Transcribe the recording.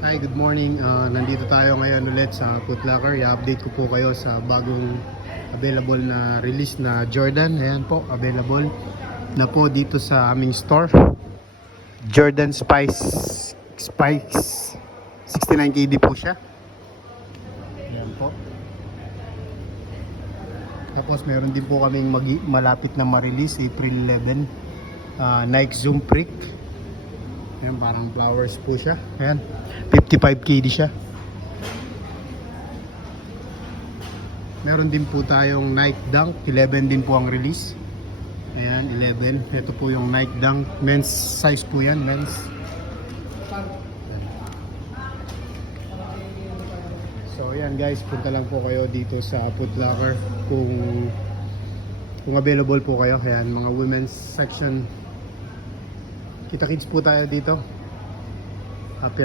Hi, good morning. Nandito tayo ngayon ulit sa Foot Locker. I-update ko po kayo sa bagong available na release na Jordan. Ayan po, available na po dito sa aming store. Jordan Spikes 69 KD po siya. Ayan po. Tapos meron din po kaming malapit na ma-release April 11. Nike Zoom Freak. Ayan, parang flowers po siya. Ayan, 55 KD siya. Meron din po tayong Nike Dunk, 11 din po ang release. Ayan, 11. Ito po yung Nike Dunk, men's size po yan, men's. So ayan guys, punta lang po kayo dito sa Foot Locker kung available po kayo. Ayan, mga women's section. Kita-kits po tayo dito. Happy